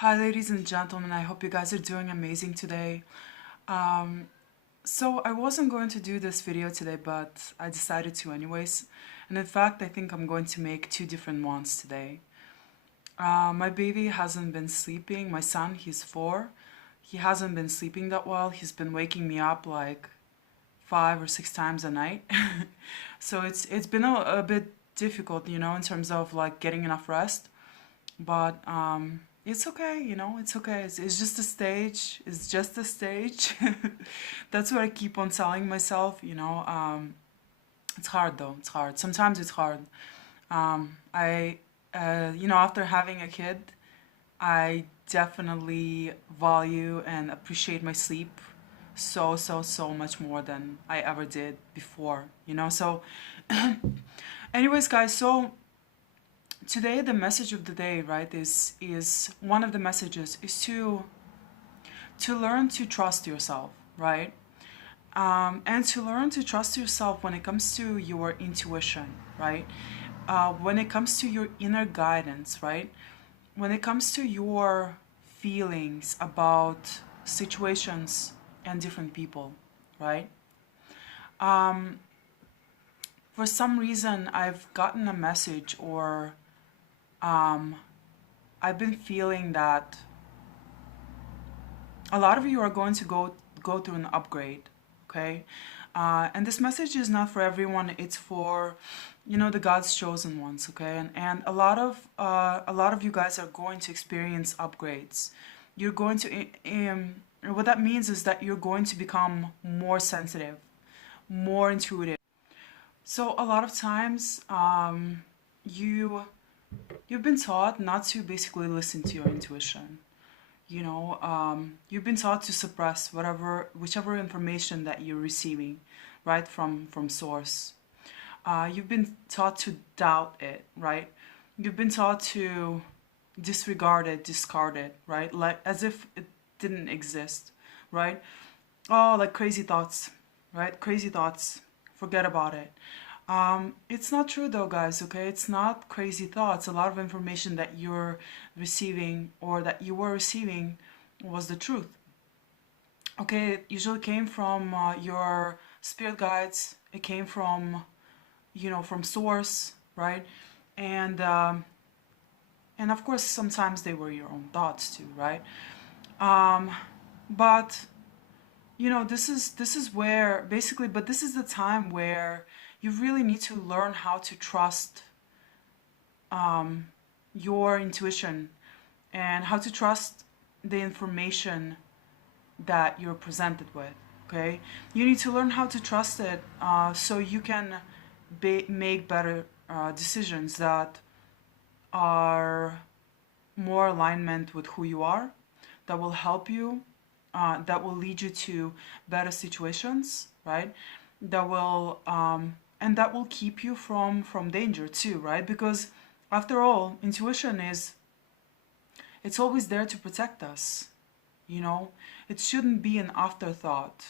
Hi, ladies and gentlemen. I hope you guys are doing amazing today. Um, so I wasn't going to do this video today, but I decided to anyways. And in fact, I think I'm going to make two different ones today. My baby hasn't been sleeping. My son, he's 4. He hasn't been sleeping that well. He's been waking me up like 5 or 6 times a night. So it's been a bit difficult, in terms of like getting enough rest. But it's okay, it's okay. It's just a stage. It's just a stage. That's what I keep on telling myself, it's hard though. It's hard. Sometimes it's hard. After having a kid, I definitely value and appreciate my sleep so much more than I ever did before. So, anyways, guys, so today the message of the day, right, is one of the messages is to learn to trust yourself, right? And to learn to trust yourself when it comes to your intuition, right? When it comes to your inner guidance, right? When it comes to your feelings about situations and different people, right? Um, for some reason, I've gotten a message, or um, I've been feeling that a lot of you are going to go through an upgrade, okay? And this message is not for everyone. It's for, the God's chosen ones, okay? And a lot of you guys are going to experience upgrades. You're going to what that means is that you're going to become more sensitive, more intuitive. So a lot of times, you've been taught not to basically listen to your intuition. You've been taught to suppress whichever information that you're receiving, right, from source. You've been taught to doubt it, right? You've been taught to disregard it, discard it, right, like as if it didn't exist, right? Oh, like crazy thoughts, right? Crazy thoughts. Forget about it. It's not true though, guys, okay? It's not crazy thoughts. A lot of information that you're receiving, or that you were receiving, was the truth. Okay, it usually came from your spirit guides. It came from source, right? And and of course, sometimes they were your own thoughts too, right? Um, but this is where basically, but this is the time where you really need to learn how to trust your intuition, and how to trust the information that you're presented with. Okay, you need to learn how to trust it, so you can make better decisions that are more alignment with who you are, that will help you, that will lead you to better situations, right? That will and that will keep you from danger too, right? Because after all, intuition is, it's always there to protect us. You know, it shouldn't be an afterthought.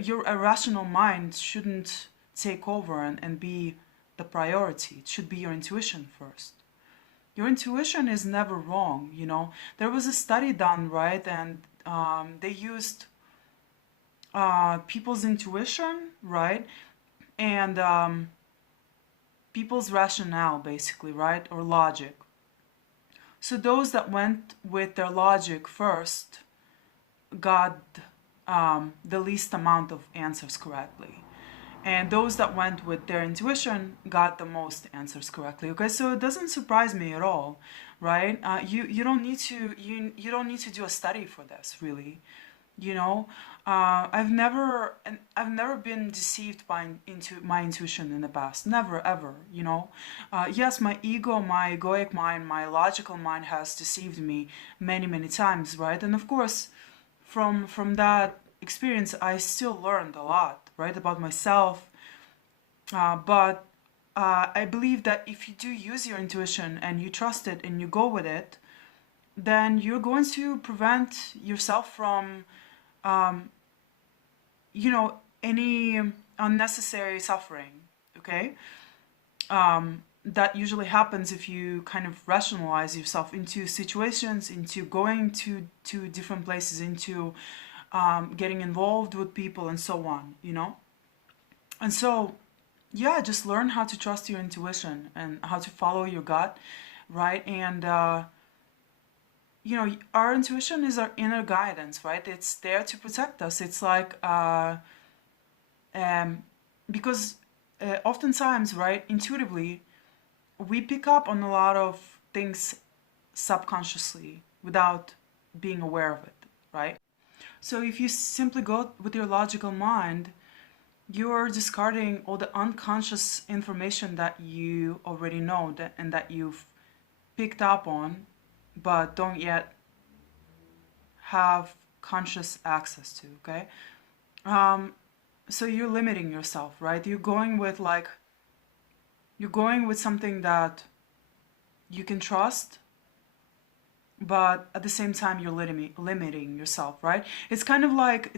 Your irrational mind shouldn't take over and be the priority. It should be your intuition first. Your intuition is never wrong. There was a study done, right? And they used people's intuition, right? And people's rationale, basically, right? Or logic. So those that went with their logic first got the least amount of answers correctly. And those that went with their intuition got the most answers correctly. Okay, so it doesn't surprise me at all, right? You don't need to you don't need to do a study for this, really. You know, I've never been deceived by into my intuition in the past. Never ever. Yes, my ego, my egoic mind, my logical mind has deceived me many times, right? And of course, from that experience, I still learned a lot, right, about myself. But I believe that if you do use your intuition and you trust it and you go with it, then you're going to prevent yourself from any unnecessary suffering. Okay, that usually happens if you kind of rationalize yourself into situations, into going to different places, into getting involved with people and so on, you know? And so, yeah, just learn how to trust your intuition and how to follow your gut, right? And, you know, our intuition is our inner guidance, right? It's there to protect us. It's like, um, because oftentimes, right, intuitively, we pick up on a lot of things subconsciously without being aware of it, right? So if you simply go with your logical mind, you're discarding all the unconscious information that you already know and that you've picked up on, but don't yet have conscious access to, okay? So you're limiting yourself, right? You're going with something that you can trust, but at the same time you're limiting yourself, right? It's kind of like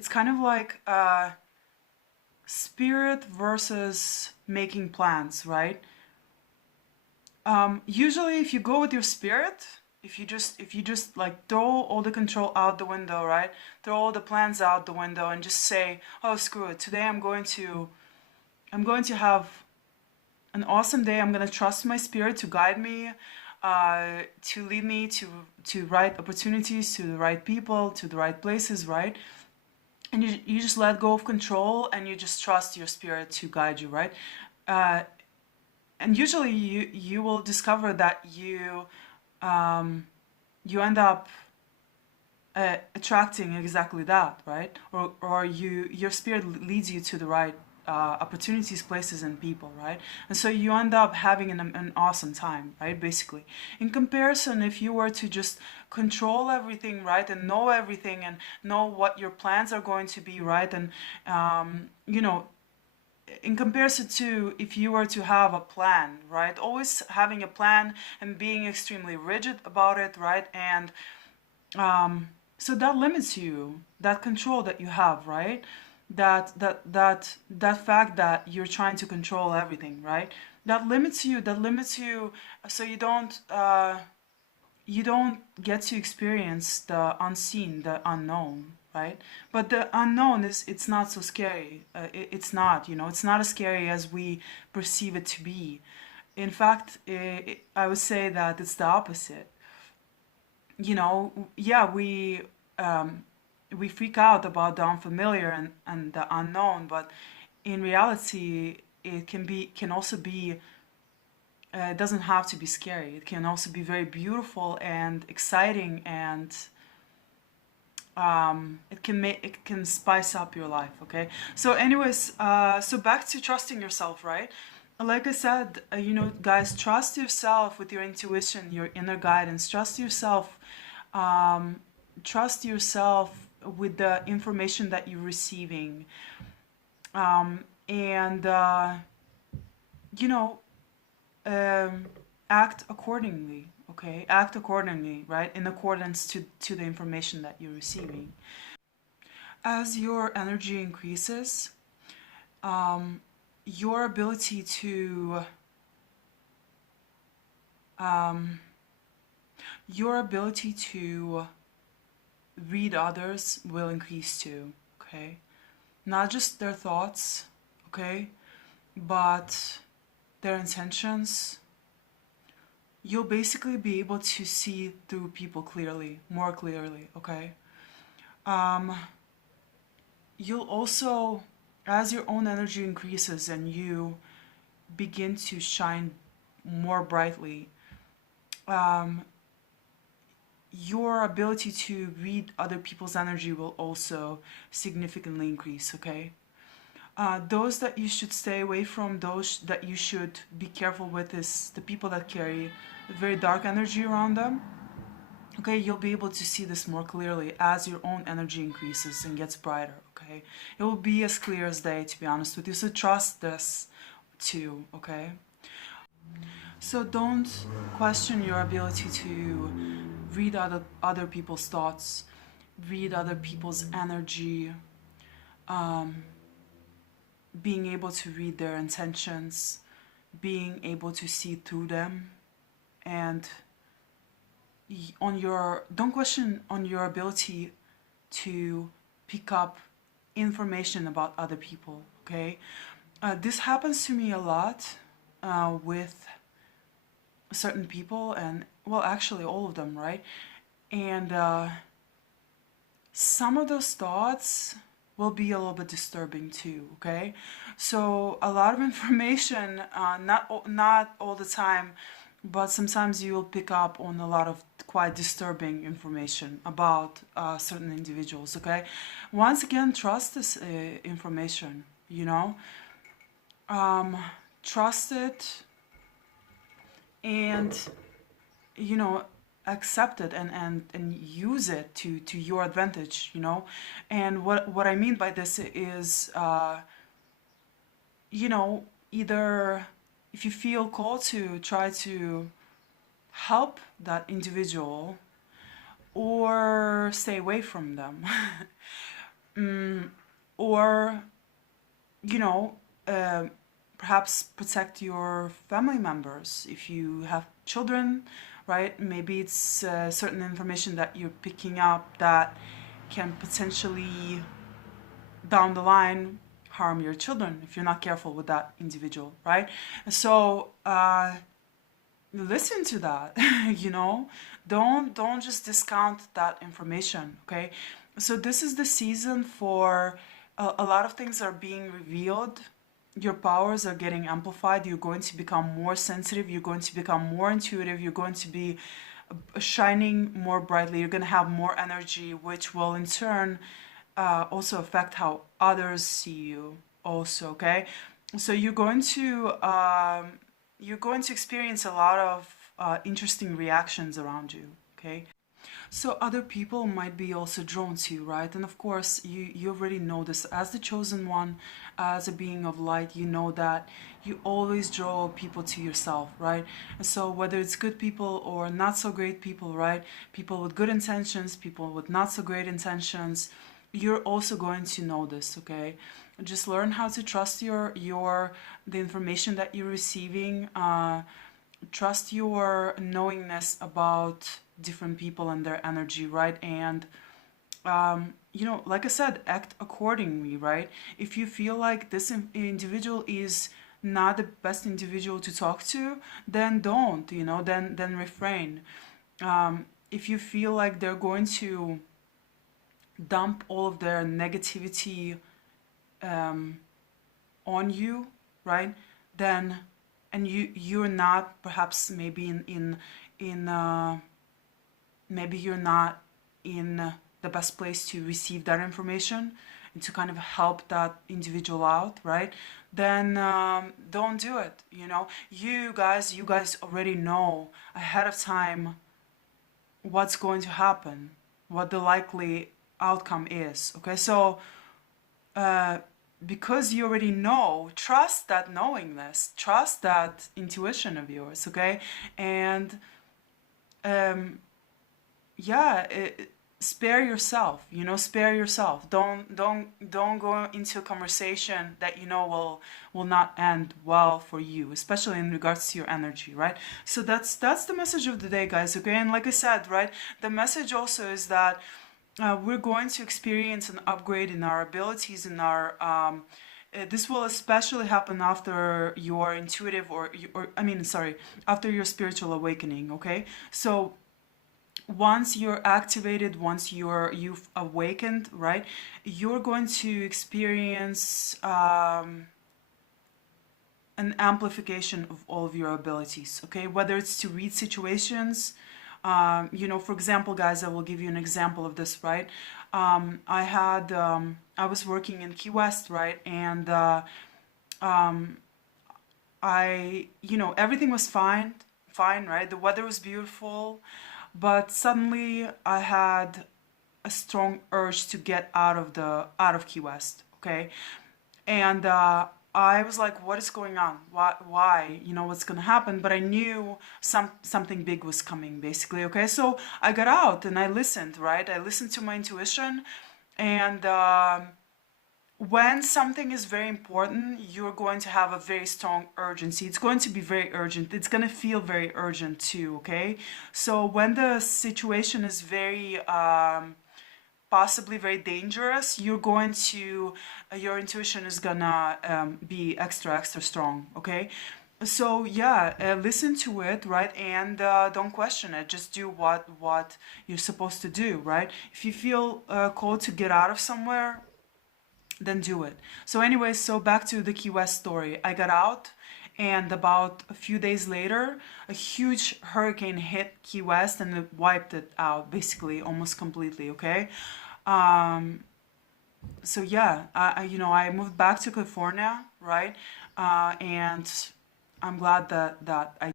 spirit versus making plans, right? Usually if you go with your spirit, if you just like throw all the control out the window, right? Throw all the plans out the window and just say, oh, screw it, today I'm going to have an awesome day. I'm going to trust my spirit to guide me, to lead me to right opportunities, to the right people, to the right places, right? And you just let go of control and you just trust your spirit to guide you, right? Uh, and usually you will discover that you end up attracting exactly that, right? Or your spirit leads you to the right opportunities, places, and people, right? And so you end up having an awesome time, right? Basically, in comparison, if you were to just control everything, right, and know everything and know what your plans are going to be, right, and you know, in comparison to if you were to have a plan, right, always having a plan and being extremely rigid about it, right, and so that limits you, that control that you have, right, that fact that you're trying to control everything, right, that limits you, so you don't get to experience the unseen, the unknown, right? But the unknown it's not so scary. It's not, it's not as scary as we perceive it to be. In fact, I would say that it's the opposite. Yeah, we freak out about the unfamiliar and the unknown, but in reality, can also be, it doesn't have to be scary. It can also be very beautiful and exciting, and it can spice up your life. Okay. So, anyways, so back to trusting yourself, right? Like I said, guys, trust yourself with your intuition, your inner guidance. Trust yourself with the information that you're receiving, and you know um, act accordingly. Okay, act accordingly, right, in accordance to the information that you're receiving. As your energy increases, um, your ability to um, your ability to read others will increase too. Okay, not just their thoughts, okay, but their intentions. You'll basically be able to see through people clearly, more clearly, okay? Um, you'll also, as your own energy increases and you begin to shine more brightly, um, your ability to read other people's energy will also significantly increase, okay? Those that you should stay away from, those that you should be careful with, is the people that carry very dark energy around them. Okay, you'll be able to see this more clearly as your own energy increases and gets brighter. Okay, it will be as clear as day, to be honest with you. So trust this too. Okay, so don't question your ability to read other people's thoughts, read other people's energy, being able to read their intentions, being able to see through them, and don't question on your ability to pick up information about other people. Okay, this happens to me a lot with certain people, and well, actually all of them, right? And some of those thoughts will be a little bit disturbing too. Okay, so a lot of information, not all the time, but sometimes you will pick up on a lot of quite disturbing information about certain individuals. Okay, once again, trust this information. Um, Trust it, and you know accept it, and use it to your advantage. And what I mean by this is you know either if you feel called to try to help that individual or stay away from them. Or you know uh, perhaps protect your family members if you have children, right? Maybe it's certain information that you're picking up that can potentially down the line harm your children if you're not careful with that individual, right? So listen to that. Don't just discount that information. Okay, so this is the season for a lot of things are being revealed. Your powers are getting amplified. You're going to become more sensitive. You're going to become more intuitive. You're going to be shining more brightly. You're going to have more energy, which will in turn also affect how others see you also. Okay, so you're going to experience a lot of interesting reactions around you. Okay, so other people might be also drawn to you, right? And of course, you already know this as the chosen one, as a being of light. You know that you always draw people to yourself, right? And so whether it's good people or not so great people, right? People with good intentions, people with not so great intentions, you're also going to know this. Okay, just learn how to trust the information that you're receiving. Trust your knowingness about different people and their energy, right? And like I said, act accordingly, right? If you feel like this individual is not the best individual to talk to, then don't, then refrain. If you feel like they're going to dump all of their negativity um, on you, right? Then, and you're not perhaps maybe in maybe you're not in the best place to receive that information and to kind of help that individual out, right? Then don't do it. You guys already know ahead of time what's going to happen, what the likely outcome is. Okay, so uh, because you already know, trust that knowingness, trust that intuition of yours. Okay, and um, yeah, spare yourself. Spare yourself. Don't go into a conversation that will not end well for you, especially in regards to your energy, right? So that's the message of the day, guys. Okay, and like I said, right, the message also is that we're going to experience an upgrade in our abilities, in our this will especially happen after your intuitive or I mean, sorry, after your spiritual awakening. Okay, so once you're activated, once you've awakened, right, you're going to experience an amplification of all of your abilities. Okay, whether it's to read situations, for example, guys, I will give you an example of this, right? I was working in Key West, right, and everything was fine, right? The weather was beautiful, but suddenly I had a strong urge to get out of Key West, okay? And I was like, what is going on? Why? What's gonna happen? But I knew something big was coming, basically. Okay, so I got out and I listened, right? I listened to my intuition, and when something is very important, you're going to have a very strong urgency. It's going to be very urgent. It's going to feel very urgent too, okay? So when the situation is very possibly very dangerous, you're going to your intuition is gonna be extra strong, okay? So yeah, listen to it, right? And don't question it. Just do what you're supposed to do, right? If you feel called to get out of somewhere, then do it. So anyways, so back to the Key West story. I got out, and about a few days later, a huge hurricane hit Key West and it wiped it out basically almost completely, okay? Um, so yeah, I moved back to California, right? And I'm glad that I